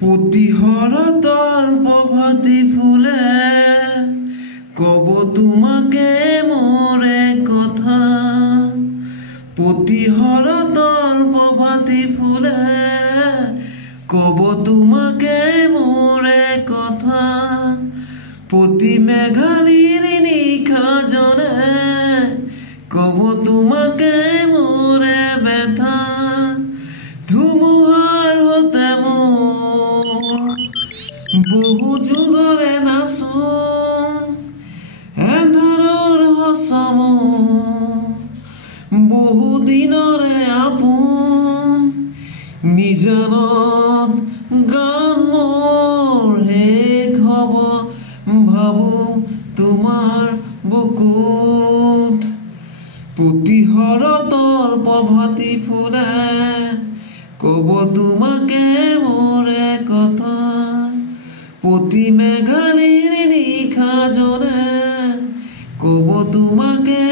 প্ৰতিহৰতৰ প্ৰভাতী ফুলে কব তোমাকে মোৰে কথা প্ৰতিহৰতৰ প্ৰভাতী ফুলে কব তোমাকে মোৰে কথা প্ৰতি মেঘালীৰ নিশা জনে কব তোমাকে মোৰে ব্যথা ধুমুহাৰ হতে মোৰ বহু যুগৰে নাচোন এন্ধাৰৰ হচম বহু দিনৰে আপোন নিজানত গান মোৰ শেষ হব ভাবো তোমাৰ বুকুত প্ৰতিহৰতৰ প্ৰভাতী ফুলে কব তোমাকে মোৰে কথা প্ৰতি মেঘালীৰ নিশা জনে কব তোমাকে